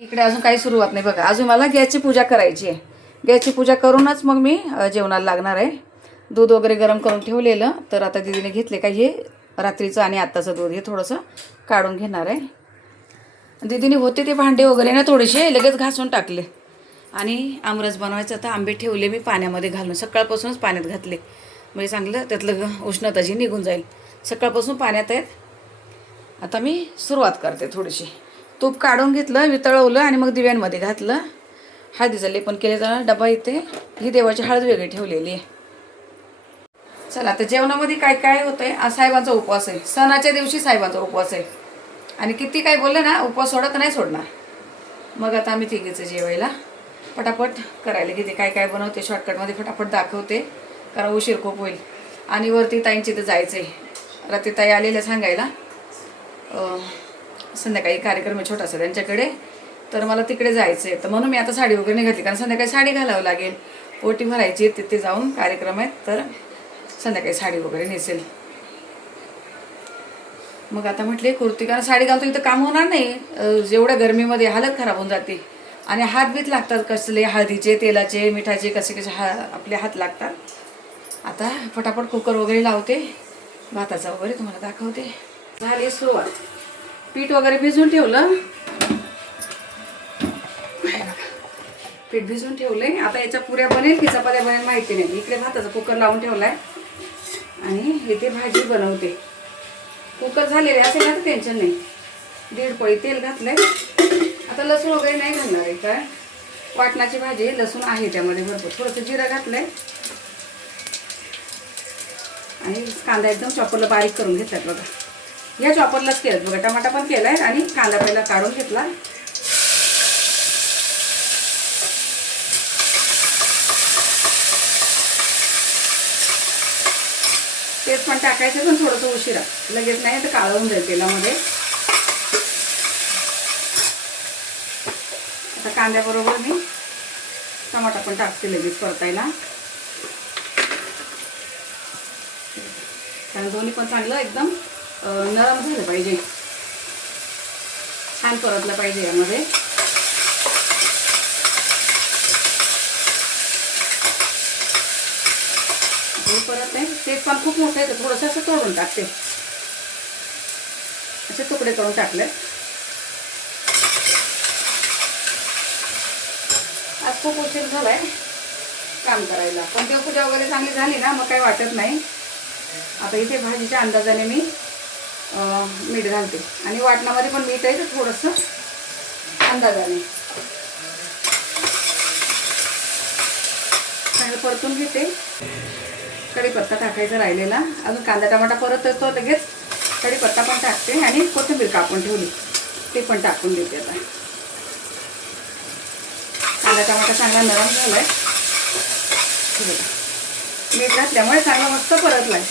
इकडे अजून काही सुरुवात नाही बघा. अजून मला गॅसची पूजा करायची आहे. गॅसची पूजा करूनच मग मी जेवणाला लागणार आहे. दूध वगैरे गरम करून ठेवलेलं, तर आता दीदीने घेतले का हे रात्रीचं आणि आत्ताचं दूध हे थोडंसं काढून घेणार आहे. दीदीने होते ते भांडे वगैरे ना थोडेसे लगेच घासून टाकले. आणि आमरस बनवायचं तर आंबे ठेवले मी पाण्यामध्ये घालून, सकाळपासूनच पाण्यात घातले म्हणजे चांगलं त्यातलं उष्णता जी निघून जाईल. सकाळपासून पाण्यात आहेत. आता मी सुरुवात करते. थोडीशी तूप काढून घेतलं, वितळवलं आणि मग दिव्यांमध्ये घातलं. हळदीचं लेपन केले तर डबा इथे ही देवाची हळद वेगळी ठेवलेली आहे. चला आता जेवणामध्ये काय काय होतंय. आज साहेबांचा उपवास आहे. सणाच्या दिवशी साहेबांचा उपवास आहे आणि किती काय बोललं ना उपवास सोडत नाही सोडणार. मग आता आम्ही तिघीचं जेवायला पटापट करायला घेते. काय काय बनवते शॉर्टकटमध्ये फटाफट दाखवते, कारण उशीर खूप होईल. आणि वरती ताईंची तर जायचं आहे. रात्री ताई आलेल्या सांगायला संध्याकाळी कार्यक्रम आहे छोटासा त्यांच्याकडे, तर मला तिकडे जायचं आहे. तर म्हणून मी आता साडी वगैरे नाही घातली, कारण संध्याकाळी साडी घालावं लागेल. ओटी भरायची तिथे जाऊन कार्यक्रम आहेत, तर संध्याकाळी साडी वगैरे नेसेल. मग आता म्हटले कुर्ती, कारण साडी घालतो इथं काम होणार नाही. जेवढ्या गरमीमध्ये हालत खराब होऊन जाते. आणि हात बीत लागतात कसले, हळदीचे तेलाचे मिठाचे कसे कसे आपले हात लागतात. आता फटाफट कुकर वगैरे लावते, भाताचा वगैरे तुम्हाला दाखवते. झाली सुरुवात. पीठ वगैरे भिजवून ठेवलं, पीठ भिजवून ठेवले. आता याच्या पुऱ्या बनेल की चपात्या बनेल माहिती नाही. इकडे भाताचा कुकर लावून ठेवलाय आणि इथे भाजी बनवते. कुकर झालेले असेल ना तर टेन्शन नाही. 1.5 पळी तेल घातलंय. आता लसूण वगैरे नाही घालणार आहे, कारण वाटणाची भाजी लसूण आहे त्यामध्ये भरपूर. थोडंसं जिरं घातलंय आणि कांदा एकदम चॉपरला बारीक करून घेतलात बघा. या चॉपरलाच केलं बघा. टमाटा पण केलाय आणि कांदा पहिला काढून घेतला. तेच पण टाकायचं, पण थोडंसं उशिरा, लगेच नाही तर काळं होऊन जाईल तेलामध्ये. आता कांद्याबरोबर मी टमाटा पण टाकते लगेच परतायला, कारण दोन्ही पण चांगलं एकदम नरम झालं पाहिजे, छान परतलं पाहिजे यामध्ये. परत आहे ते पण खूप मोठं आहे, तर थोडंसं असं तोडून टाकते. असे तुकडे करून टाकले. आज खूप उशीर झालाय काम करायला, पण देवपूजा वगैरे चांगली झाली ना मग काही वाटत नाही. आता इथे भाजीच्या अंदाजाने मी मीठ घालते आणि वाटणामध्ये पण मीठ आहे तर थोडंसं अंदाजाने चांगलं परतून घेते. कढीपत्ता टाकायचा राहिलेला, अजून कांदा टमाटा परत येतो लगेच कढीपत्ता पण टाकते आणि कोथिंबीर कापून ठेवली ते पण टाकून देते. आता कांदा टमाटा चांगला नरम झालाय, मीठ घातल्यामुळे चांगला मस्त परतलाय.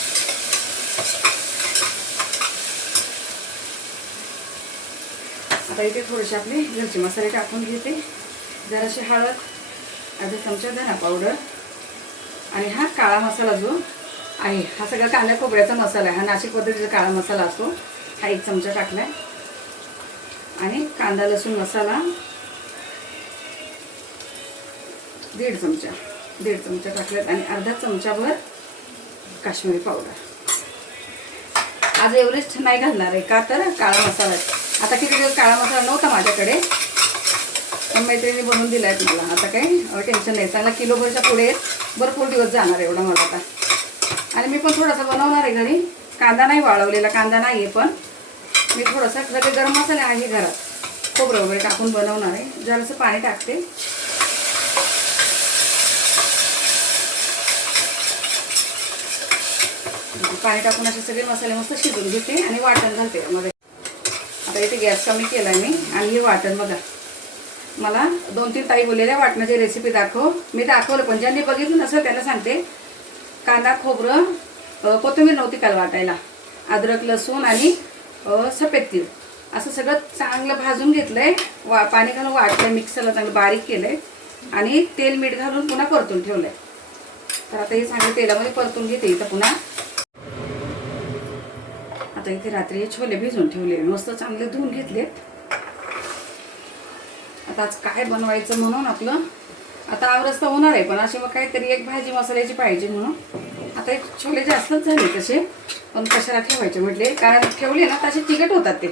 आता इथे थोडेसे आपले घरचे मसाले टाकून घेते. जराशी हळद, अर्धा चमचा धना पावडर आणि हा काळा मसाला जो आहे हा सगळा कांदा खोबऱ्याचा मसाला आहे. हा नाशिक पद्धतीचा काळा मसाला असतो, हा 1 चमचा टाकलाय. आणि कांदा लसूण मसाला 1.5 चमचा टाकल्यात आणि अर्धा चमचाभर काश्मीरी पावडर. आज एव्हरेस्ट नाही घालणार आहे, का तर काळा मसाला आहे. आता किती दिवस काळा मसाला नव्हता माझ्याकडे, पण मैत्रिणी बनवून दिला आहे मला. आता काही टेन्शन नाही, चांगला किलोभरच्या पुढे भरपूर दिवस जाणार एवढा मला आता. आणि मी पण थोडासा बनवणार आहे घरी. कांदा नाही वाळवलेला, कांदा नाही आहे, पण मी थोडासा सगळे गरम मसाले आहे घरात, खोबरं वगैरे टाकून बनवणार आहे. जरासं पाणी टाकते. पाणी टाकून असे सगळे मसाले मस्त शिजवून घेते आणि वाटण घालते यामध्ये. आता इथे गॅस कमी केला आहे मी. आणि हे वाटण बघा, मला 2-3 ताई बोललेल्या वाटणाची रेसिपी दाखव. मी दाखवलं, पण ज्यांनी बघितलं नसेल त्यांना सांगते. कांदा खोबरं कोथिंबीर नव्हती काल वाटायला, अद्रक लसूण आणि सफेद तीळ असं सगळं चांगलं भाजून घेतलंय. पाणी घालून वाटलंय, मिक्सरला चांगलं बारीक केलंय आणि तेल मीठ घालून पुन्हा परतून ठेवलंय. तर आता हे चांगलं तेलामध्ये परतून घेते. इथं पुन्हा आता इथे रात्री छोले भिजवून ठेवले, मस्त चांगले धुवून घेतलेत. आता आज काय बनवायचं म्हणून आपलं आता आवरस तर होणार आहे, पण अशी मग काहीतरी एक भाजी मसाल्याची पाहिजे म्हणून आता एक छोले जास्तच झाले तसे, पण कशाला ठेवायचे म्हटले, कारण ठेवले ना तसे चिकट होतात ते.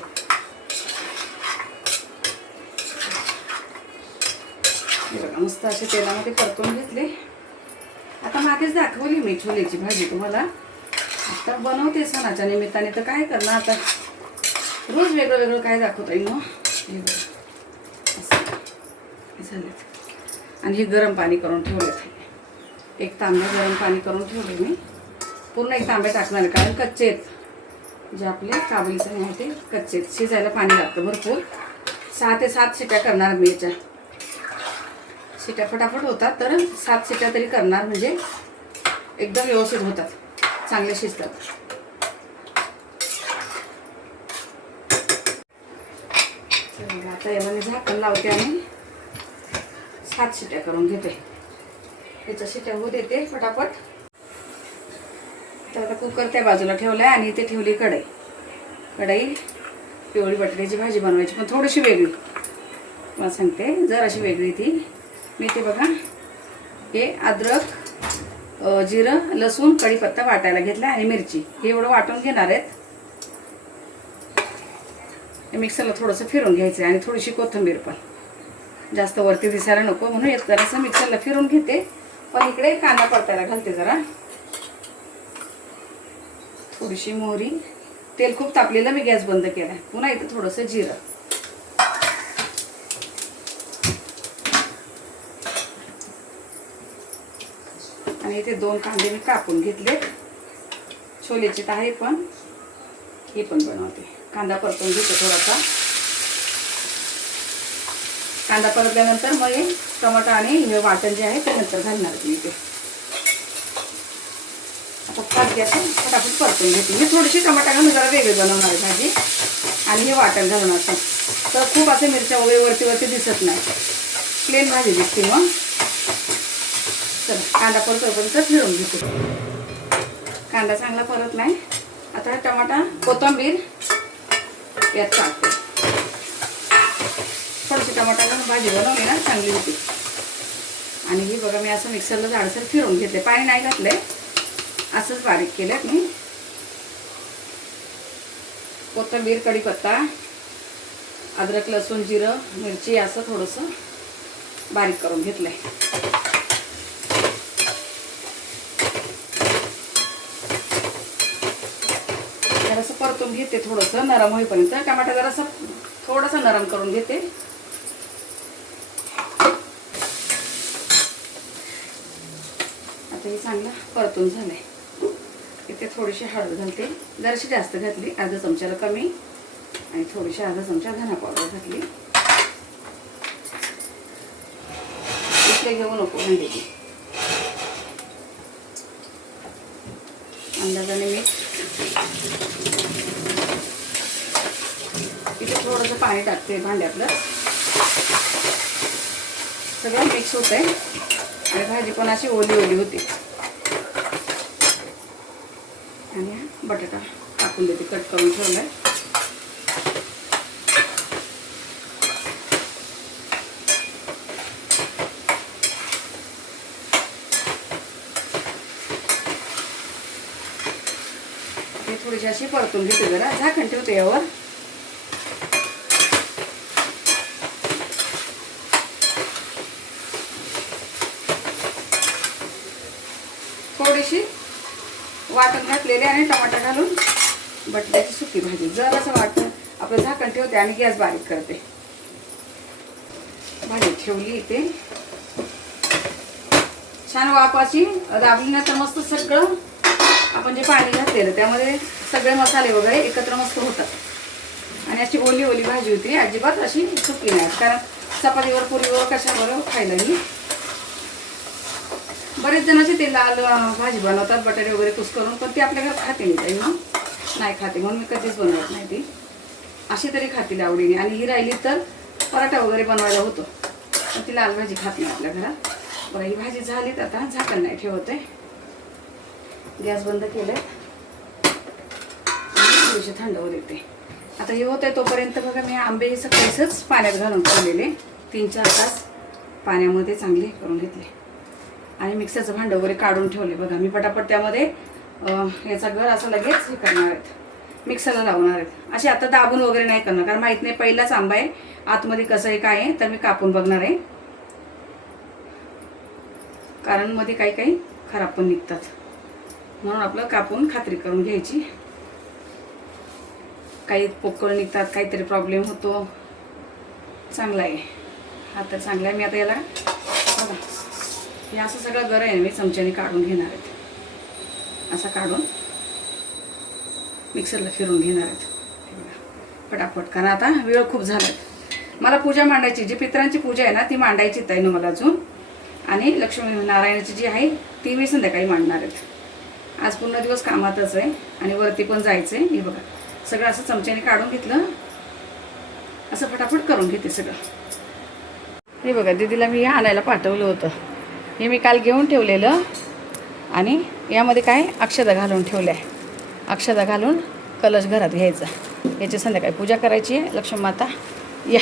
बघा मस्त असे तेलामध्ये परतून घेतले. आता मागेच दाखवली मी छोलेची भाजी तुम्हाला, आता बनवते सणाच्या निमित्ताने, तर काय करणार आता, रोज वेगळं वेगळं काय दाखवता येईल मग. झालं. आणि हे गरम पाणी करून ठेवलेत, एक तांबे गरम पाणी करून ठेवले मी, पूर्ण एक तांबे टाकणार आहे, कारण कच्चे आहेत जे आपले काबुली चणे आहे ते कच्चे आहेत, शिजायला पाणी लागतं भरपूर. 6 ते 7 शिट्या करणार मी याच्या, शिट्या फटाफट होतात, तर 7 शिट्या तरी करणार, म्हणजे एकदम व्यवस्थित होतात, चांगले शिजतात. आता याला मी झाकण लावते आणि 7 शिट्या करून घेते. त्याच्या शिट्या होऊ देते फटाफट. तर आता कुकर त्या बाजूला ठेवला आहे आणि इथे ठेवली कढई. पिवळी बटाट्याची भाजी बनवायची, पण थोडीशी वेगळी. मला सांगते जर अशी वेगळी ती मी ते बघा, हे अद्रक, जिरं, लसूण, कढीपत्ता वाटायला घेतला आणि मिरची, हे एवढं वाटून घेणार आहेत. हे मिक्सरला थोडंसं फिरून घ्यायचं आहे आणि थोडीशी कोथिंबीर पण, जास्त वरती दिसायला नको म्हणून एक जरासं मिक्सरला फिरून घेते. पण इकडे कांदा परतायला घालते जरा, थोडीशी मोहरी, तेल खूप तापलेलं, मी गॅस बंद केला. पुन्हा इथं थोडंसं जिरं, आणि इथे 2 कांदे मी कापून घेतले. छोलेची तर आहे, पण हे पण बनवते. कांदा परतून घेते थोडासा. कांदा परतल्यानंतर मग हे टमाटा आणि हे वाटण जे आहे ते नंतर घालणार मी इथे. आता 5 गॅस फटाफट परतून घेते. मी थोडीशी टमाटा घालून जरा वेगळी बनवणार आहे भाजी, आणि हे वाटण घालून असं, तर खूप असे मिरच्या वगैरे वरती दिसत नाही, प्लेन भाजी दिसते. मग चला कांदा परतोपर्यंत फिरून घेते. कांदा चांगला परत नाही. आता टमाटा, कोथिंबीर यात टाकते. थोडीशी टमाटा घालून भाजी बनवली ना चांगली होती. आणि ही बघा मी असं मिक्सरला जाडसर फिरून घेतले, पाणी नाही घातलंय, असंच बारीक केलं मी. कोथिंबीर, कढीपत्ता, अद्रक, लसूण, जिरं, मिरची असं थोडंसं बारीक करून घेतलंय. जरासं परतून घेते, थोडंसं नरम होईपर्यंत. टमाटा जरासं थोडासा नरम करून घेते. आता हे चांगलं परतून झालंय. इथे थोडीशी हळद घालते, जराशी जास्त घातली, अर्धा चमच्याला कमी, आणि थोडीशी अर्धा चमचा धना पावडर घातली. इकडे घेऊ नको हंडीची, अंदाजाने मीठ. इथे थोडंसं पाणी टाकते भांड्यातलं, सगळं मिक्स होत आहे आणि भाजी पण अशी ओली ओली होती. आणि बटाटा टाकून देते, कट करून ठेवलाय. हे थोडीशी अशी परतून घेते, जरा झाकण ठेवते यावर. थोडीशी वाटण घातलेले आणि टमाटा घालून बटाट्याची सुकी भाजी. जर असं वाटतं आपलं झाकण ठेवते आणि गॅस बारीक करते. भाजी ठेवली इथे, छान वाफाची दाबली ना तर मस्त सगळं आपण जे पाणी घातलेलं त्यामध्ये सगळे मसाले वगैरे एकत्र मस्त होतात. आणि अशी ओली ओली भाजी होती, अजिबात अशी सुकी नाही, कारण चपातीवर पुरीवर कशाबरोबर खायला ही. बरेच जणांचे ते लाल भाजी बनवतात बटाटे वगैरे कुस्करून, पण ती आपल्या घरात खाते मी काही मग नाही खाते, म्हणून मी कधीच बनवत नाही ती. अशी तरी खातील आवडीने. आणि ही राहिली तर पराठा वगैरे बनवायला होतो, पण ती लाल भाजी खात नाही आपल्या घरात. बरं ही भाजी झालीत, आता झाकण नाही ठेवते, गॅस बंद केले, थंड होऊ देते. आता हे होत आहे तोपर्यंत बघा मी आंबे सकाळीच पाण्यात घालून ठेवलेले, 3-4 तास पाण्यामध्ये चांगले करून घेतले आणि मिक्सरचं भांडं वगैरे काढून ठेवले. बघा मी पटापट त्यामध्ये याचा गर असं लगेच हे करणार आहेत, मिक्सरला लावणार आहेत. असे आता दाबून वगैरे नाही करणार, कारण माहीत नाही पहिलाच आंबा आहे, आतमध्ये कसं आहे काय आहे. तर मी कापून बघणार आहे, कारण मध्ये काही काही खराब पण निघतात, म्हणून आपलं कापून खात्री करून घ्यायची. काही पोकळ निघतात, काहीतरी प्रॉब्लेम होतो. चांगला आहे हा, तर चांगला आहे. मी आता याला बघा हे असं सगळं गरं आहे मी चमच्याने काढून घेणार आहेत. असा काढून मिक्सरला फिरून घेणार आहेत पटापट, कारण आता वेळ खूप झाला आहे. मला पूजा मांडायची, जी पितरांची पूजा आहे ना ती मांडायची आहे ना मला अजून, आणि लक्ष्मीनारायणाची जी आहे ती मी संध्याकाळी मांडणार आहेत. आज पूर्ण दिवस कामातच आहे आणि वरती पण जायचं आहे. हे बघा सगळं असं चमच्याने काढून घेतलं, असं फटाफट करून घेते सगळं. हे बघा दीदीला मी आणायला पाठवलं होतं, हे मी काल घेऊन ठेवलेलं. आणि यामध्ये काय अक्षता घालून ठेवल्या आहे, अक्षता घालून कलश घरात घ्यायचा. याची संध्याकाळी पूजा करायची आहे. लक्ष्मीमाता या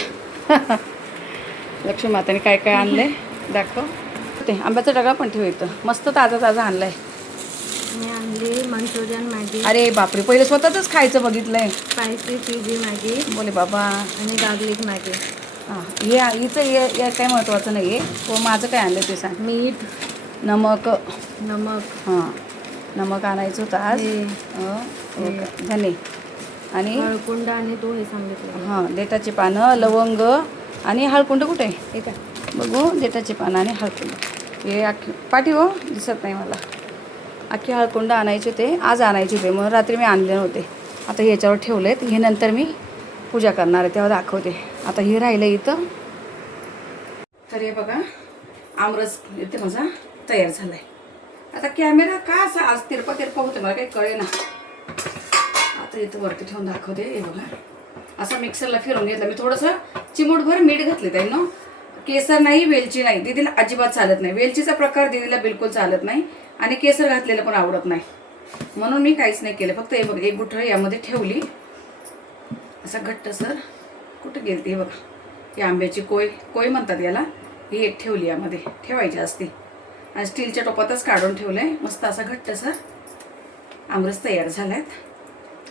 लक्ष्मीमाताने काय काय आणलं आहे दाखव. ते आंब्याचा डगा पण ठेव इथं, मस्त ताजा ताजा आणला आहे. मी आणली मंचुरियन मॅगी. अरे बापरे, पहिले स्वतःच खायचं बघितलंय. स्पायसी चीजी मॅगी बोले बाबा, आणि गार्लिक मॅगी. हां हिचं या काय महत्त्वाचं नाही आहे. हो माझं काय आणलं ते सांग. मीठ, नमक. नमक, हां नमक आणायचं होतं आज. धने आणि हळकुंड आणि तो हे सांगितलं. हां देठाची पानं, लवंग आणि हळकुंड कुठे आहे ठीक आहे, बघू. देठाची पानं आणि हळकुंड हे अख्खी पाठी हो दिसत नाही मला. अख्खी हळकुंड आणायचे होते, आज आणायचे होते म्हणून रात्री मी आणले नव्हते. आता ह्याच्यावर ठेवलेत, हे नंतर मी पूजा करणार आहे तेव्हा दाखवते. आता हे राहिलं इथं. तर हे बघा आमरस इथे माझा तयार झाला आहे. आता कॅमेरा का असा आज तिरपा होते मला काही कळे ना. आता इथं वरती ठेवून दाखवते. हे बघा असा मिक्सरला फिरून घेतला मी. थोडंसं चिमूटभर मीठ घातले त्याने ना. केसर नाही, वेलची नाही, दीदीला अजिबात चालत नाही. वेलचीचा प्रकार दीदीला बिलकुल चालत नाही आणि केसर घातलेलं पण आवडत नाही, म्हणून मी काहीच नाही केलं. फक्त हे बघा एक गुठळी यामध्ये ठेवली, असा घट्ट सर. कुठं गेली हे बघा, ही आंब्याची कोय म्हणतात याला. ही एक ठेवली यामध्ये, ठेवायची असते. आणि स्टीलच्या टोपातच काढून ठेवलं आहे. मस्त असा घट्ट सर आमरस तयार झाला आहे.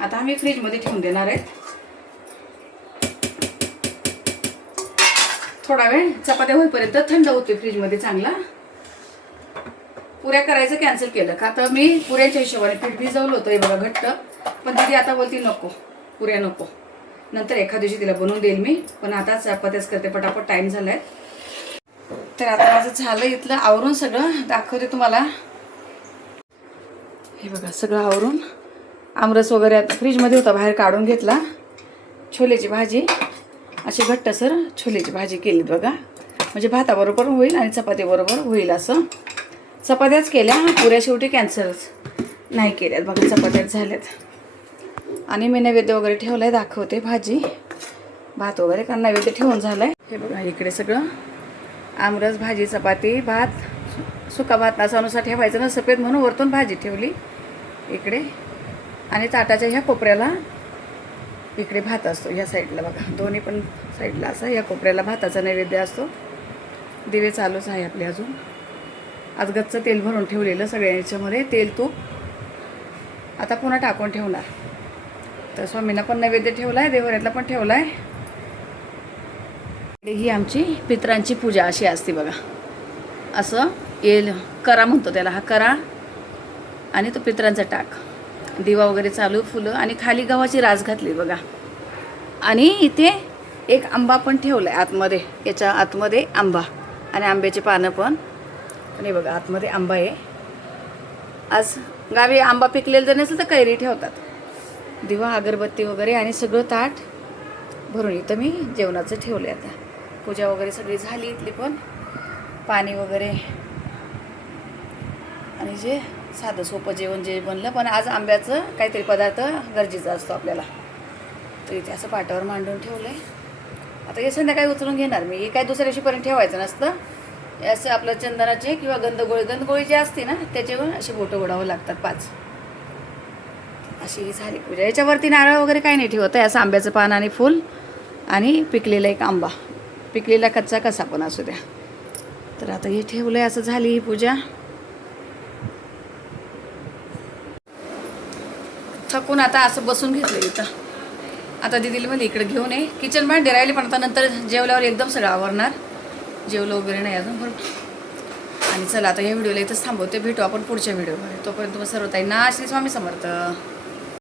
आता आम्ही फ्रीजमध्ये ठेवून देणार आहेत थोडा वेळ. चपात्या होईपर्यंत थंड होते फ्रीजमध्ये चांगला. पुऱ्या करायचं कॅन्सल केलं का, तर मी पुऱ्याच्या हिशोबाने पीठ भिजवलं होतं हे बघा घट्ट. पण दीदी आता बोलती नको, पुऱ्या नको, नंतर एखाद्या दिवशी तिला बनवून देईल मी. पण आता चपात्याच करते पटापट, टाईम झाला आहे. तर आता माझं झालं इथलं आवरून, सगळं दाखवते तुम्हाला. हे बघा सगळं आवरून, आमरस वगैरे आता फ्रीजमध्ये होता, बाहेर काढून घेतला. छोलेची भाजी, अशी घट्टसर छोलेची भाजी केली बघा, म्हणजे भाताबरोबर होईल आणि चपातीबरोबर होईल असं. चपात्याच केल्या, पुऱ्या शेवटी कॅन्सलच नाही केल्यात बघा, चपात्याच झाल्यात. आणि मी नैवेद्य वगैरे ठेवलं आहे, दाखवते. भाजी भात वगैरे कारण नैवेद्य ठेवून झालं आहे. हे बघा इकडे सगळं आमरस, भाजी, चपाती, भात. सुका भात असानुसार ठेवायचं ना सफेद, म्हणून वरतून भाजी ठेवली इकडे. आणि ताटाच्या ह्या कोपऱ्याला इकडे भात असतो, ह्या साईडला बघा, दोन्ही पण साईडला असं ह्या कोपऱ्याला भाताचा नैवेद्य असतो. दिवे चालूच आहे आपले अजून. आज गच्चं तेल भरून ठेवलेलं सगळ्या याच्यामध्ये, तेल तूप. आता पुन्हा टाकून ठेवणार. तर स्वामींना पण नैवेद्य ठेवला आहे, देवऱ्यातला पण ठेवला आहे. ही आमची पितरांची पूजा अशी असते बघा. असं येल करा म्हणतो त्याला, हा करा आणि तो पितरांचा टाक. दिवा वगैरे चालू, फुलं, आणि खाली गव्हाची रास घातली बघा. आणि इथे एक आंबा पण ठेवला आहे आतमध्ये, याच्या आतमध्ये आंबा आणि आंब्याची पानं पण. आणि बघा आतमध्ये आंबा आहे. आज गावी आंबा पिकलेलं जर नसेल तर कैरी ठेवतात. दिवा, अगरबत्ती वगैरे आणि सगळं ताट भरून इथं मी जेवणाचं ठेवलं आहे. आता पूजा वगैरे सगळी झाली इथली पण, पाणी वगैरे आणि जे साधं सोपं जेवण जे बनलं. पण आज आंब्याचं काहीतरी पदार्थ गरजेचा असतो आपल्याला, तर इथे असं पाटावर मांडून ठेवलं आहे. आता हे संध्याकाळी उचलून घेणार मी. हे काही दुसऱ्या दिवशीपर्यंत ठेवायचं नसतं. असं आपलं चंदनाचे किंवा गंधगोळी जे असते ना त्याच्यावर असे बोटं ओढावं लागतात 5. अशी ही झाली पूजा. याच्यावरती नारळ वगैरे काही नाही ठेवत आहे. असं आंब्याचं पान आणि फूल आणि पिकलेला एक आंबा पिकलेला कच्चा कसा पण असू द्या. तर आता हे ठेवलंय, असं झाली ही पूजा. थकून आता असं बसून घेतलं इथं. आता दीदीला मला इकडे घेऊन ये. किचन भांडी राहिली पण आता नंतर जेवल्यावर एकदम सगळं आवरणार. जेवलं वगैरे नाही अजून बरोबर. आणि चला आता या व्हिडिओला इथंच थांबवते. भेटू आपण पुढच्या व्हिडिओमध्ये. तोपर्यंत तुम्हाला सर्व ताईंना श्री स्वामी समर्थ.